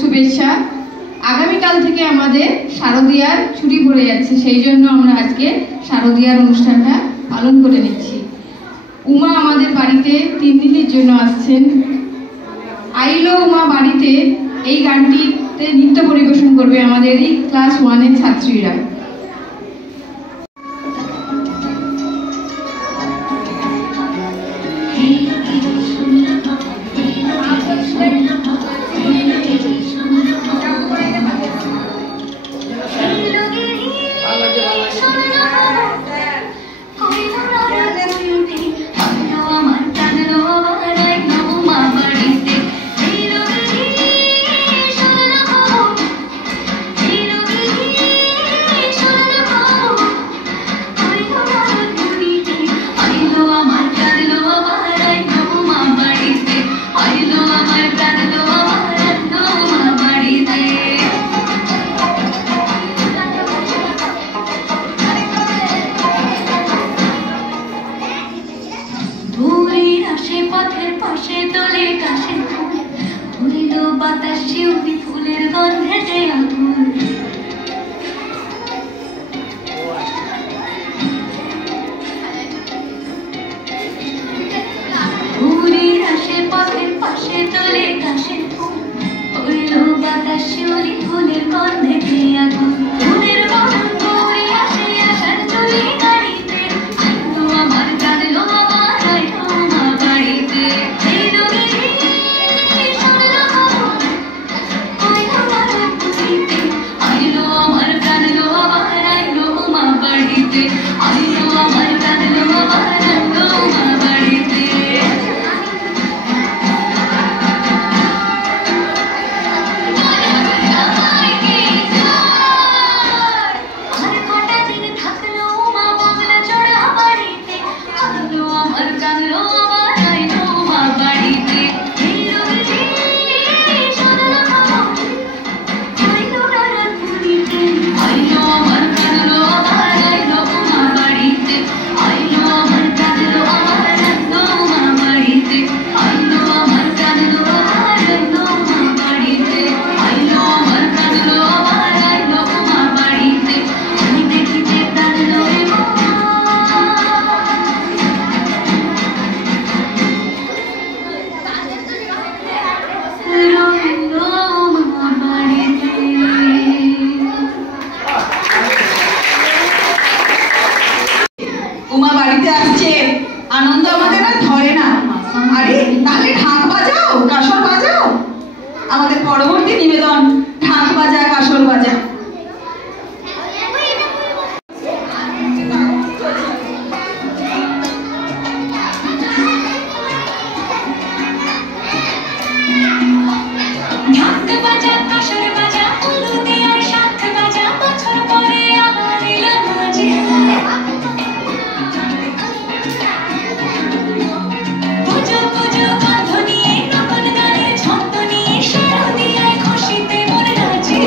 শুভেচ্ছা। আগামীকাল থেকে আমাদের শারদীয়ার ছুটি পড়ে যাচ্ছে, সেই জন্য আমরা আজকে শারদীয়ার অনুষ্ঠানটা পালন করে নিচ্ছি। উমা আমাদের বাড়িতে 3 দিনের জন্য আসছেন। আইলো উমা বাড়িতে এই গানটিতে নৃত্য পরিবেশন করবে আমাদের এই ক্লাস 1 এর ছাত্রীরা। বাতাস শিউলি ফুলের গন্ধেতে আকুল ঘুরির আসে পথের পাশে তোলে কাশের ফুল হইল বাতাস শিউলি ফুলের গন্ধেতে আকুল ফুলের বদন ঘুরে আসে আসার চলি গাড়িতে আইলো আমার কাঁদলো আমার আইলো মা বাড়িতে এই রঙিনী শুনলো আইলো আমার পুরীতে আইলো আমার কাঁদলো আমার আইলো মা বাড়িতে আইলো আমার কাঁদলো আমার আইলো মা বাড়িতে উমা বাড়িতে আসছে, আনন্দ আমাদের আর ধরে না। আরে তাহলে ঢাক বাজাও, কাসর বাজাও। আমাদের পরবর্তী নিবেদন ঢাক বাজা, কাসর বাজা। ছন্দ নিয়ে শারদিয়ায় খুশিতে মনে নাচে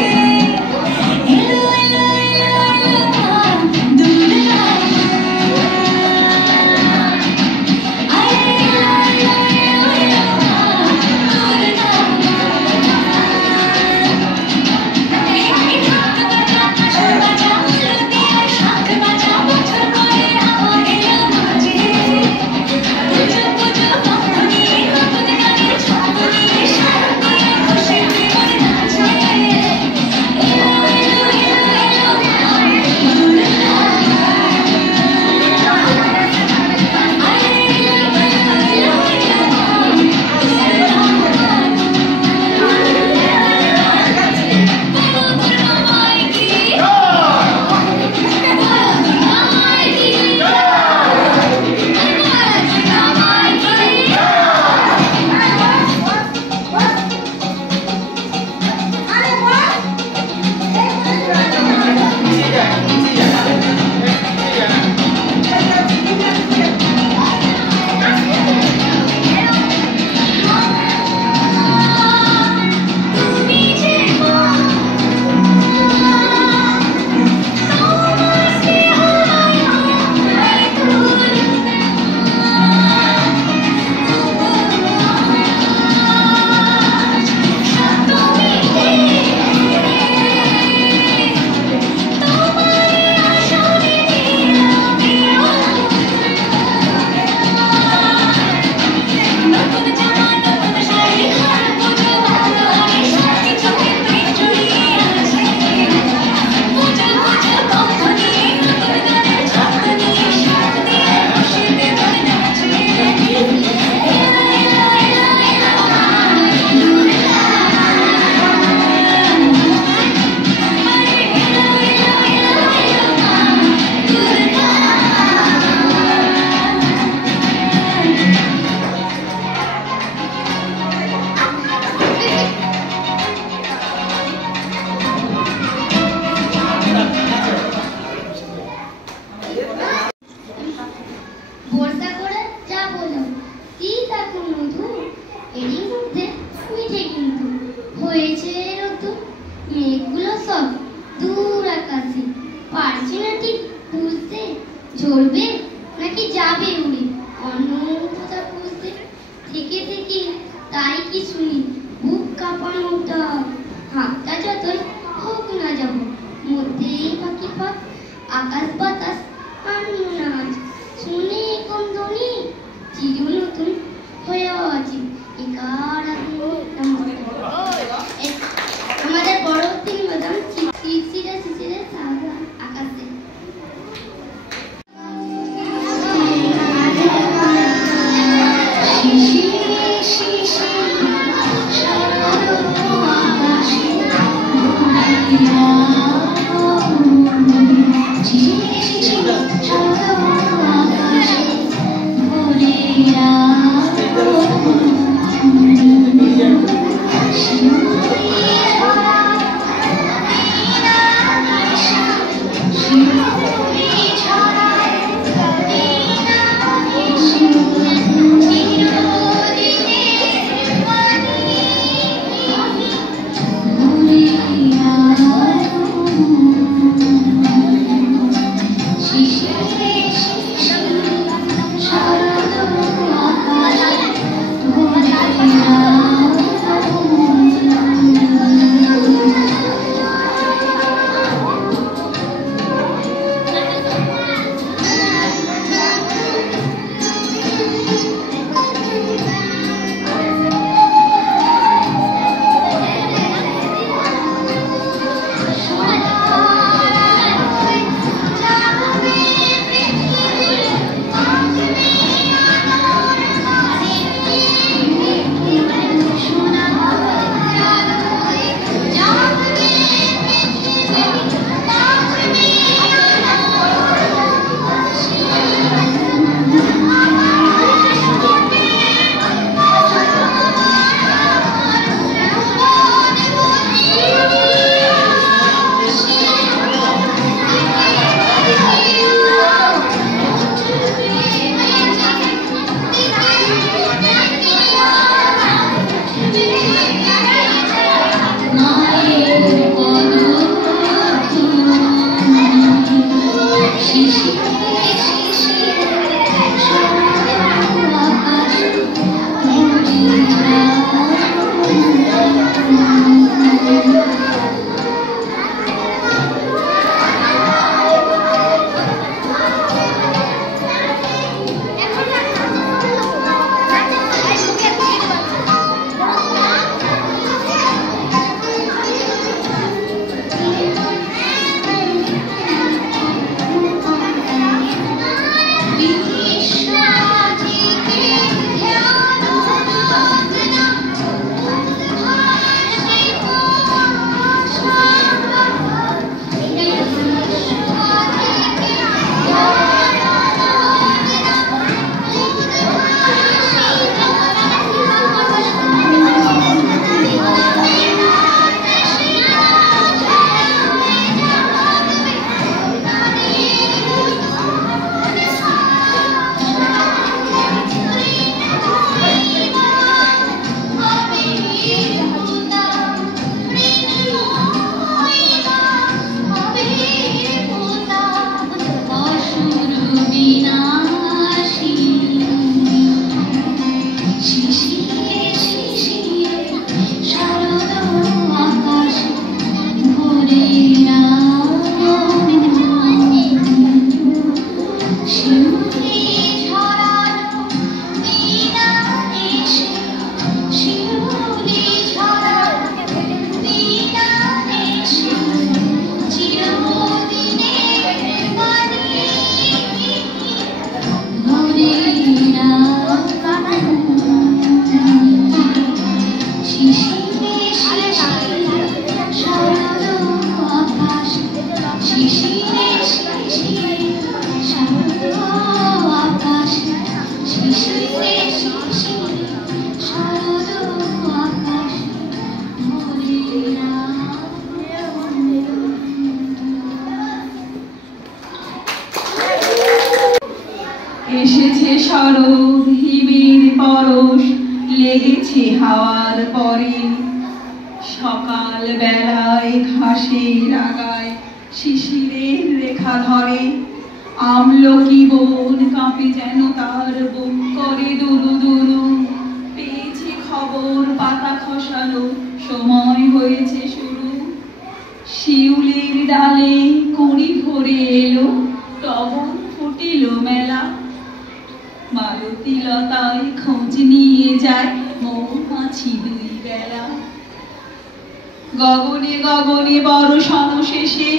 আকাশ বাতাস আনমনাজ শুনে কোন ধ্বনি চির নতুন হয়ে আছি আমাদের পরবর্তী নিবেদন শিশিরে শিশিরে সাগা আকাশে এসেছে শরৎ হিমের পরশ লেগেছে হাওয়ার পরে সকাল বেলায় ঘাসের আগায় শিশিরের রেখা ধরে আমলকি বন কাঁপে যেন তার বুক করে দুরু দুরু পেয়েছে খবর পাতা খসানো সময় হয়েছে শুরু শিউলির ডালে কুড়ি ভরে এলো টবক ফুটিল মেলা মালতী লতায় খোঁজ নিয়ে যায় মৌমাছি দুই বেলা গগনে গগনে বর্ষণ শেষে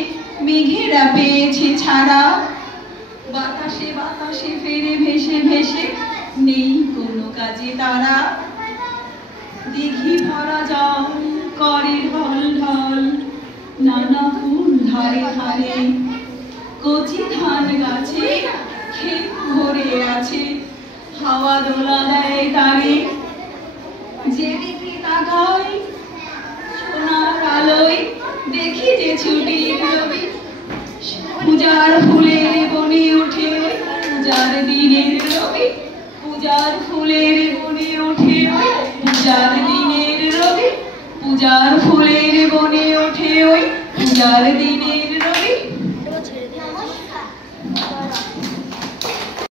মেঘেরা পেয়েছে ছাড়া বাতাসে বাতাসে ফেরে ভেসে ভেসে নেই কোনো কাজে তারা দিঘি ভরা জল করে ঢল ঢল নানা ফুল ধারে ধারে কচি ধান গাছে ক্ষেত ভরে আছে হাওয়া দোলা দেয় তারে যেদিকে তাকাই সোনার আলোয় দেখি যে ছুটির রবি পূজার ফুলের বনে ওঠে ওই পূজার দিনের রবি পূজার ফুলের বনে ওঠে ওই পূজার দিনের রবি পূজার ফুলের বনে ওঠে ওই পূজার দিনের রবি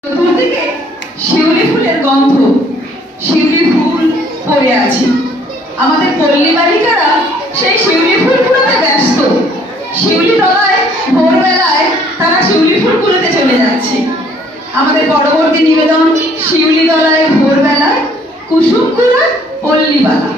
চতুর্দিকে শিউলি ফুলের গন্ধ শিউলি ফুল পড়ে আছে আমাদের পল্লী বালিকারা সেই শিউলি ফুল কুড়োতে ব্যস্ত শিউলি তলায় ভোরবেলায় তারা শিউলি ফুল কুড়োতে চলে যাচ্ছে আমাদের পরবর্তী নিবেদন শিউলি তলায় ভোরবেলায় কুসুম কুড়ায় পল্লীবালা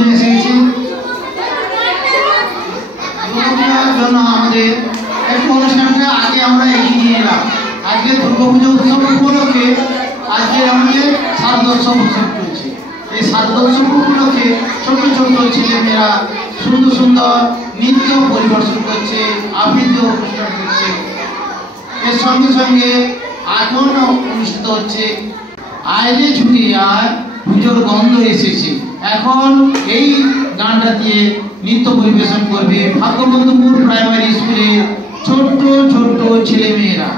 দুর্গাপুজো এসে গেছে। দুর্গাপূজার জন্য আমাদের একটু অনুষ্ঠানটা আগে আমরা এগিয়ে নিয়ে এলাম। আজকে দুর্গাপুজো উৎসব উপলক্ষে আজকে আমাদের শারদোৎসব উৎসব চলছে। এই শারদোৎসব উপলক্ষে ছোট ছোট ছেলেমেয়েরা সুন্দর সুন্দর নৃত্য পরিবেশন করছে, আবৃত্তি অনুষ্ঠান করছে। এর সঙ্গে সঙ্গে এখন অনুষ্ঠিত হচ্ছে আইলে ছুটি আর পুজোর গন্ধ এসেছে। এখন এই গানটা দিয়ে নৃত্য পরিবেশন করবে ভাগ্যবন্ধুপুর প্রাইমারি স্কুলের ছোট্ট ছোট্ট ছেলেমেয়েরা।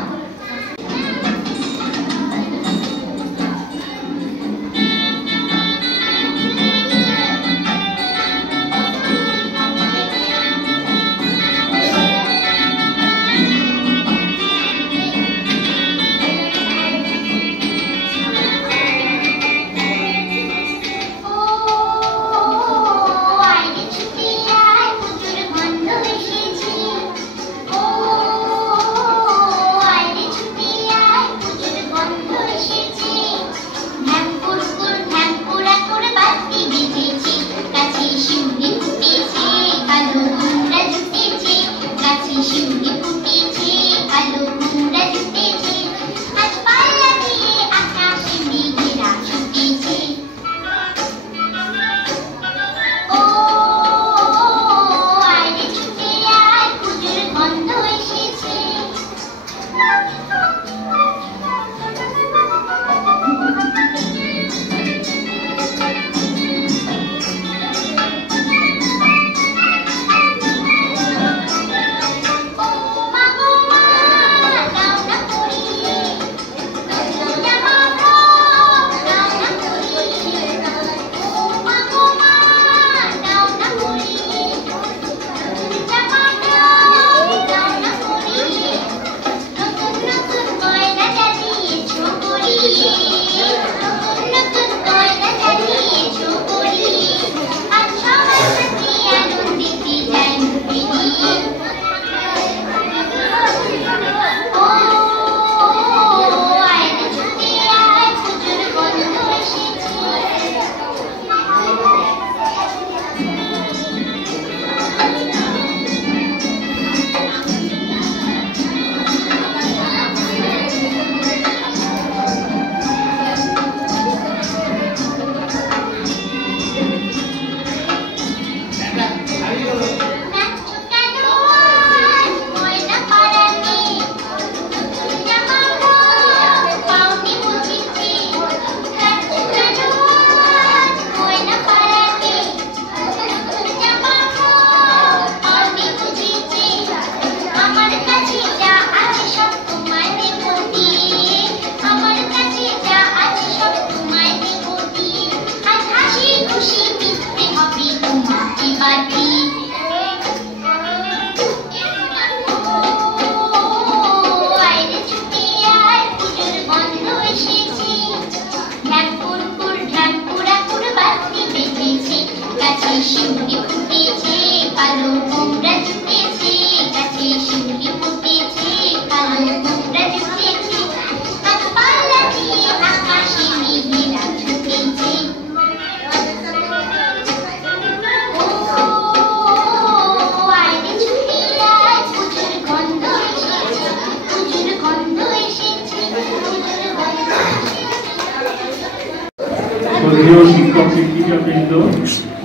শিক্ষক শিক্ষিকাবৃন্দ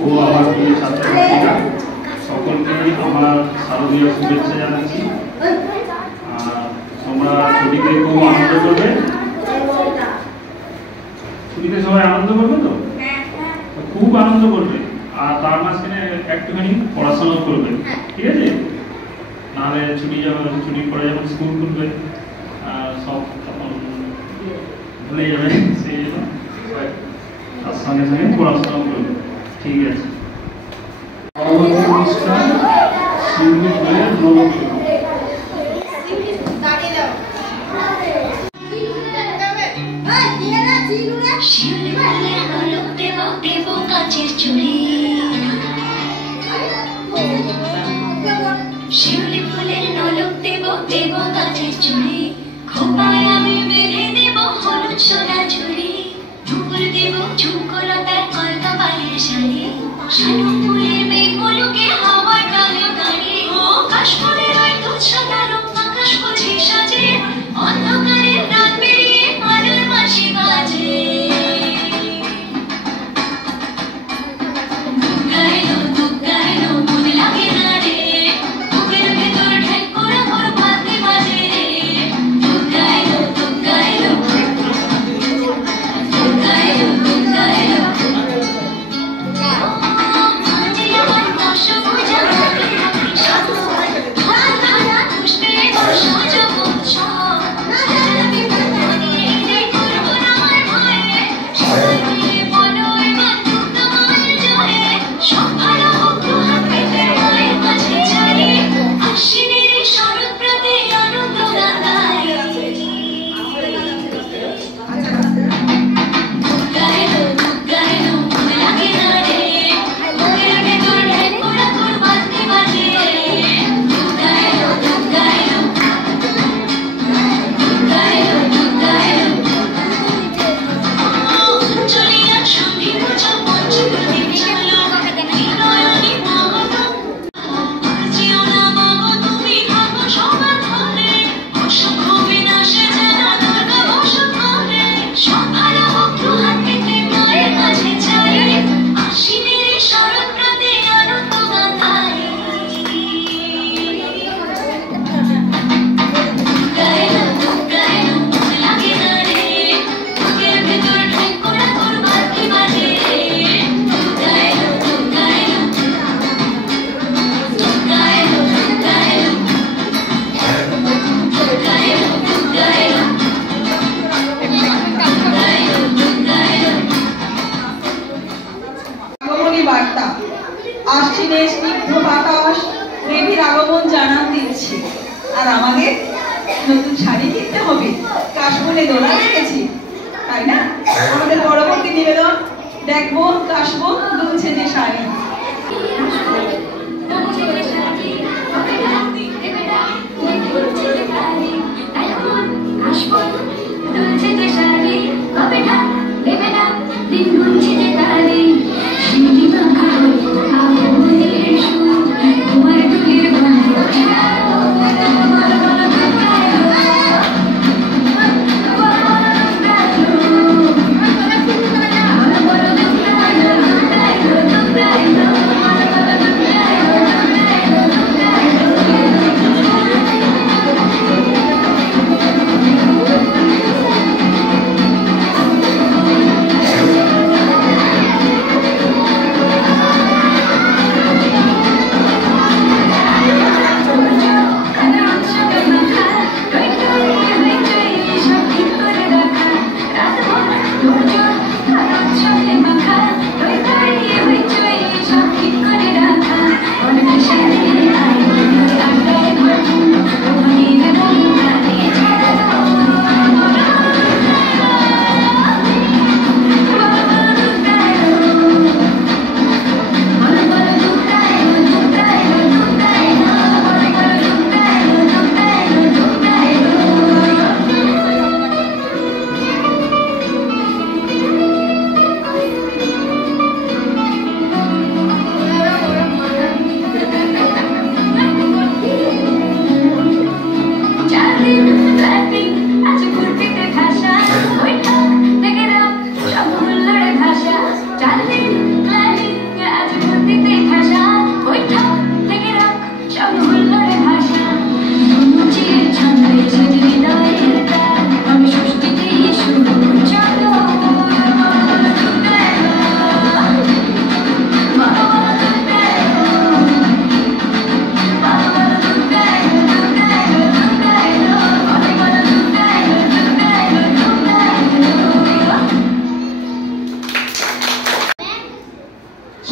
ও আমার প্রিয় ছাত্রছাত্রীরা সকলকে আমার শারদীয় শুভেচ্ছা জানাচ্ছি। তোমরা ছুটিতে খুব আনন্দ করবে, ছুটিতে সবাই আনন্দ করবে তো খুব আনন্দ করবে, আর তার মাঝখানে একটুখানি পড়াশোনা করবে, ঠিক আছে? নাহলে ছুটির পরে যখন স্কুল খুলবে সব তখন ভুলে যাবে, সেই জন্য তার সঙ্গে সঙ্গে পড়াশোনা করবে, ঠিক আছে? শিউলি ফুলের নলক দেব কাচের চুড়ি, শিউলি ফুলের নলক দেব কাচের চুড়ি, খোপায় আমি বেঁধে দেব হলুদ সোনা ঝুড়ি, ঝুমুর দেব ঝুমকোলতার কলকা বাড়ির শাড়ি, আষাঢ় ফুলের মেঘগুলোকে হাওয়ার তালে দাঁড়িয়ে ও কাশফুলের ওই তুচ্ছতা রূপ আকাশ বুঝি সাজে অন্ধকারের রাত পেরিয়ে আলোর মাসি বাজে দুগ্গাইলো মনে লাগে না রে বুকের ভেতর ঢেক করা মোর বাতি বাজে রে দুগ্গাইলো নতুন শাড়ি কিনতে হবে, কাশবনে দোলা রেখেছি, তাই না? আমাদের পরবর্তী নিবেদন দেখবো কাশবন দুলছে যে শাড়ি।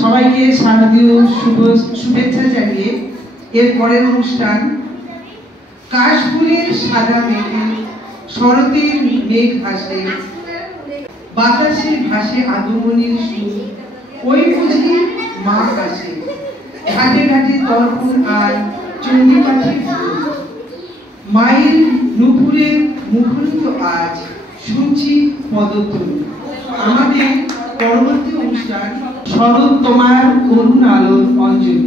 সবাইকে শারদীয় শুভেচ্ছা জানিয়ে এর পরের অনুষ্ঠান কাশফুলের সাদা মেঘে শরতের মেঘ ভাসে, বাতাসে ভাসে আগমনীর সুর, ওই বুঝি মা কাছে, ঘাটে ঘাটে দর্পণ আর চণ্ডীপাঠে মায়ের নুপুরে মুখরিত আজ শুনছি পদতল। আমাদের পরবর্তী অনুষ্ঠান শরৎ তোমার অরুণ আলোর অঞ্জলি।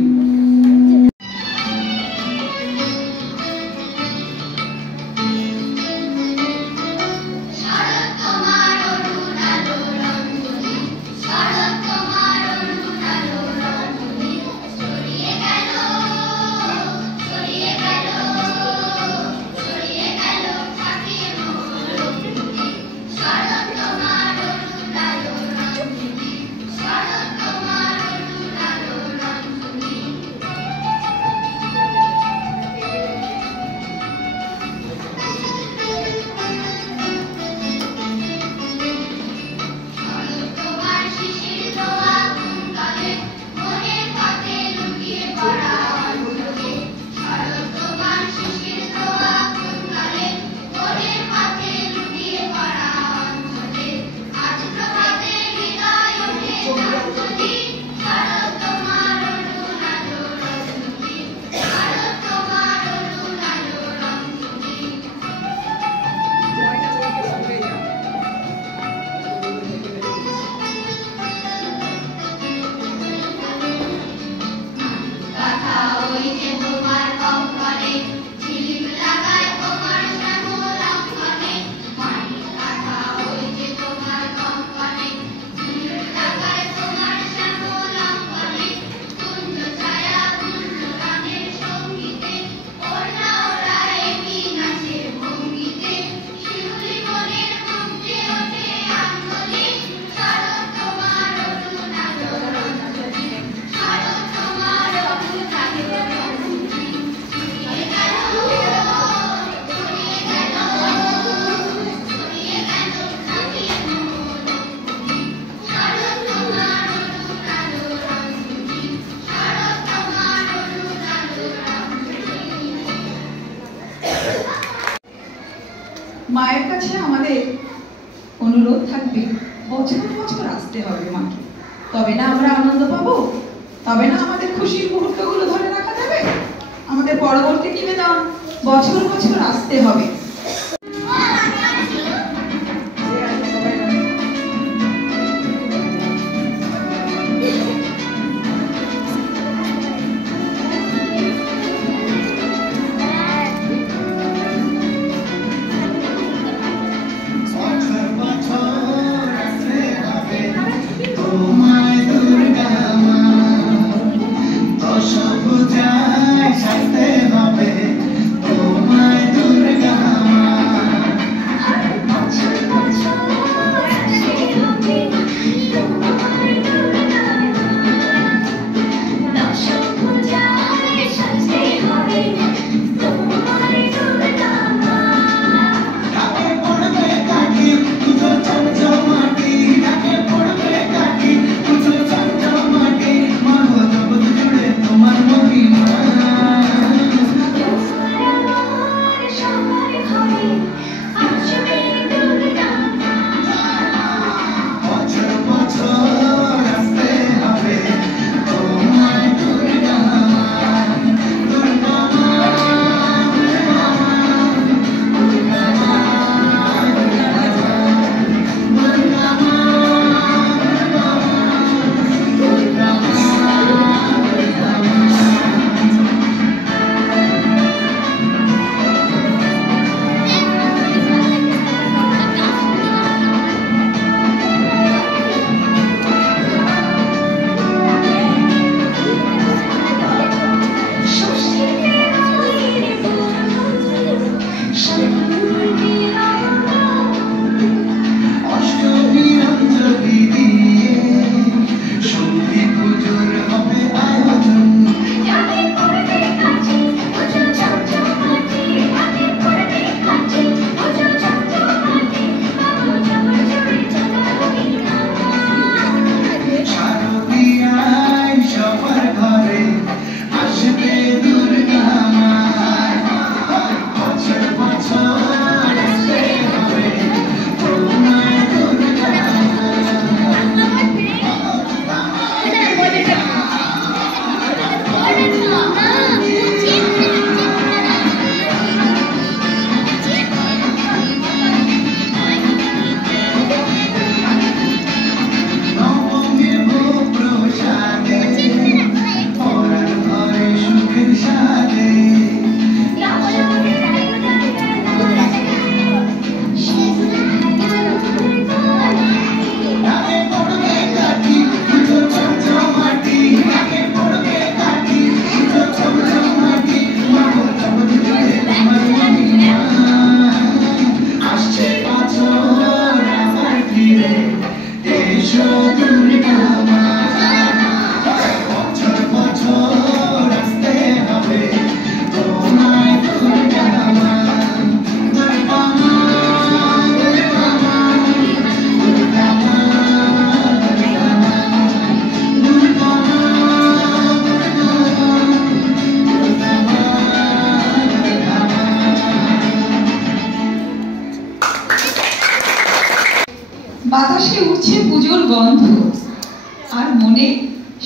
মায়ের কাছে আমাদের অনুরোধ থাকবে, বছর বছর আসতে হবে মাকে, তবে না আমরা আনন্দ পাবো, তবে না আমাদের খুশির মুহূর্তগুলো ধরে রাখা যাবে। আমাদের পরবর্তী নিবেদন বছর বছর আসতে হবে। সাজতে হবে তোমায় দুর্গা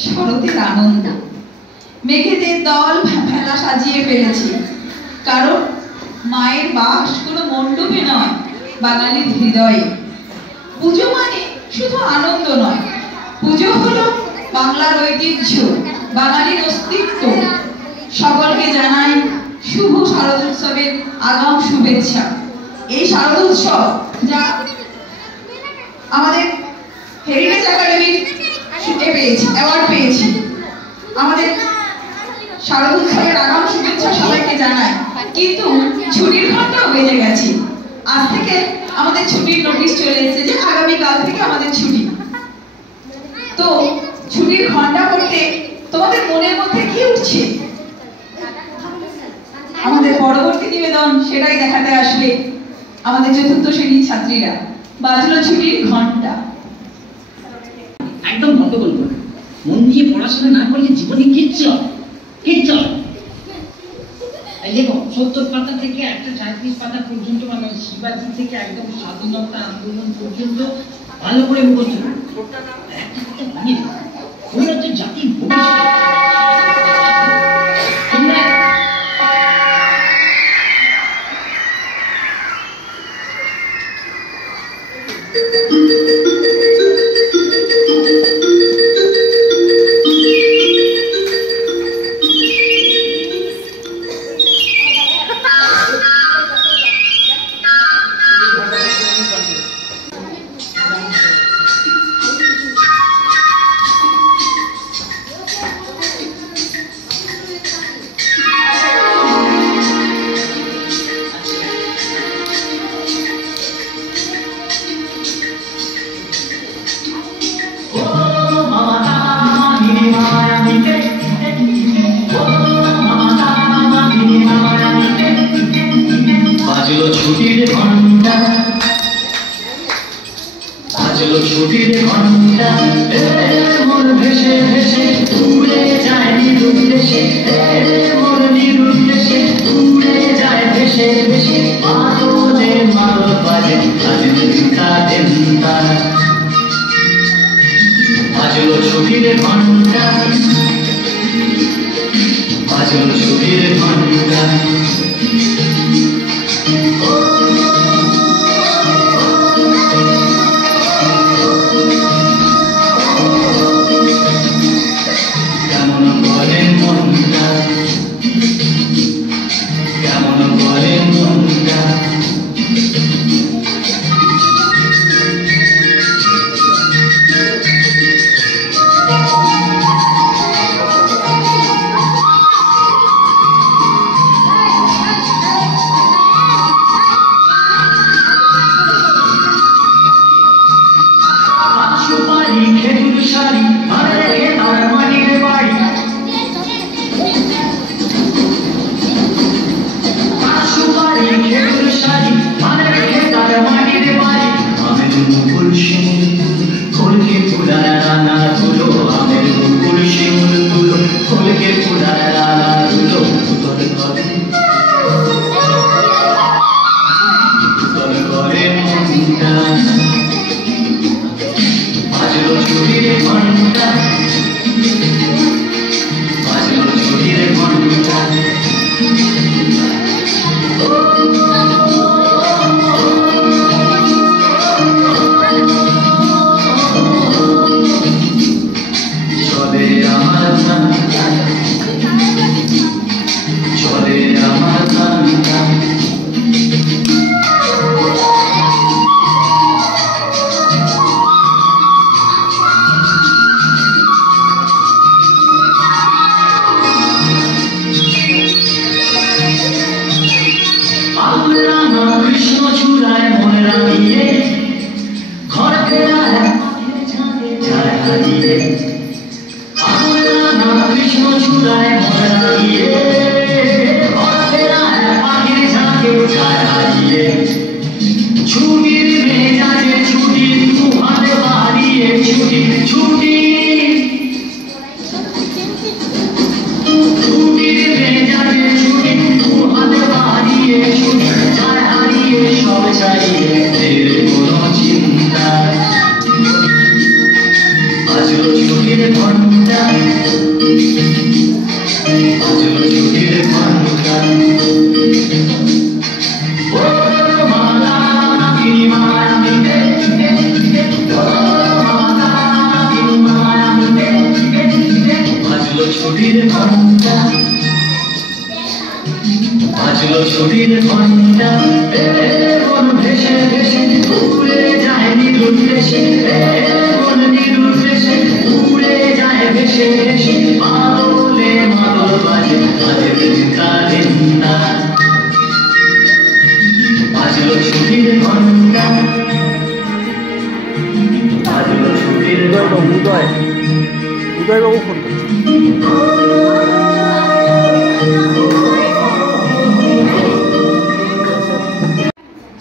শরতের আনন্দ। মেঘেদের দল ভেলা সাজিয়ে ফেলেছে, কারণ মায়ের বাস কোনো মণ্ডপে নয়, বাঙালির হৃদয়ে। পুজো মানে শুধু আনন্দ নয়, পুজো হলো বাংলার ঐতিহ্য, বাঙালির অস্তিত্ব। সকলকে জানাই শুভ শারদোৎসবের আগাম শুভেচ্ছা। এই শারদোৎসব যা আমাদের হেরিটেজ একাডেমির পেয়েছি, অ্যাওয়ার্ড পেয়েছি, আমাদের শারদোৎসবের আগাম শুভেচ্ছা সবাইকে জানাই। কিন্তু ছুটির ঘন্টাও বেজে গেছে। আজ থেকে আমাদের ছুটির নোটিশ চলে এসেছে যে আগামীকাল থেকে আমাদের ছুটি। তো ছুটির ঘন্টা পড়তে তোমাদের মনের মধ্যে কি উঠছে? আমাদের পরবর্তী নিবেদন সেটাই দেখাতে আসবে আমাদের চতুর্থ শ্রেণীর ছাত্রীরা। বাজলো ছুটির ঘন্টা। একদম গন্ডগোল করে মন দিয়ে পড়াশোনা না করলে জীবনে কিচ্ছু এই দেখো 70 পাতা থেকে 137 পাতা পর্যন্ত, মানে শিবাজি থেকে একদম স্বাধীনতা আন্দোলন পর্যন্ত ভালো করে মুখস্থ করো। একটা কথা বানিয়ে দেবো, ওই হচ্ছে জাতির ভবিষ্যৎ। তোমরা ছুটির ঘন্টা মন ভেসে ভেসে উড়ে যায় নিরুপ দেশে, মন নিরুপ দেশে উড়ে যায় ভেসে ভেসে। মাদলে মাল বাজে দিনটা দিনটা, বাজলো ছুটির ঘন্টা, বাজলো ছুটির ঘন্টা। ছুটির ঘন্টা বাজলো ছুটির ঘন্টা ও মালা কি মায়া মিলে বাজলো ছুটির ঘন্টা বাজলো ছুটির ঘন্টা মন ভেসে ভেসে উড়ে যায় নিদুর দেশে মন নিদুর দেশে উড়ে যায় ভেসে ভেসে মাদলে মাদল বাজে বাজে চিন্তা চিন্তা বাজলো ছুটির ঘন্টা বাজলো ছুটির ঘন্টা উদয়বাবু ফোন করছে।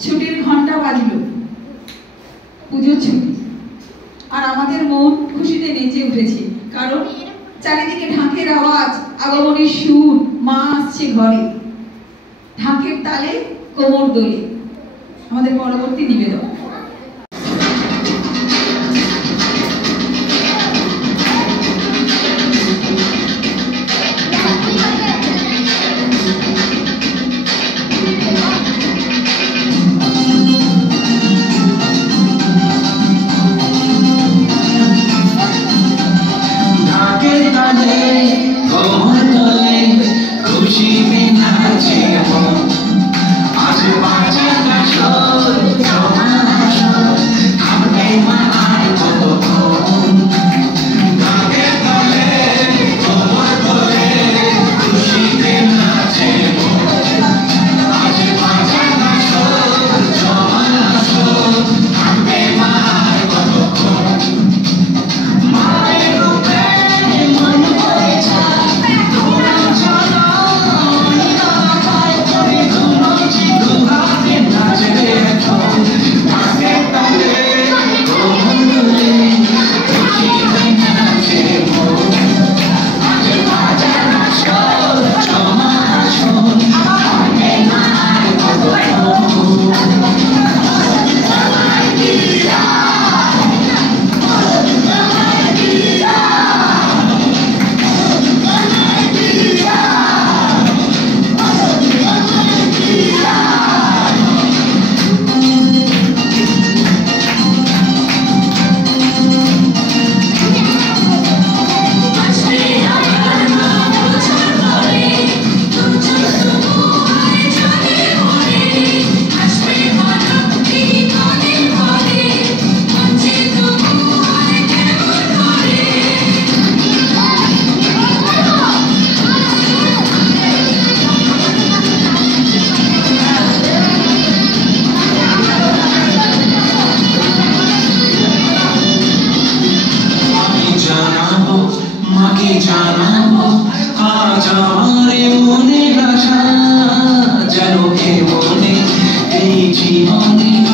ছুটির ঘন্টা বাজলো, পুজোর ছুটি, আর আমাদের মন খুশিতে নেচে উঠেছে, কারণ চারিদিকে ঢাকের আওয়াজ, আগমনের সুর, মা আসছে ঘরে, ঢাকের তালে কোমর দোলে। আমাদের পরবর্তী নিবেদন। খুশি में नाचे आज बाजा का জানাবো আজ আমার মনের আশা যেন কে বলে এই জীবনে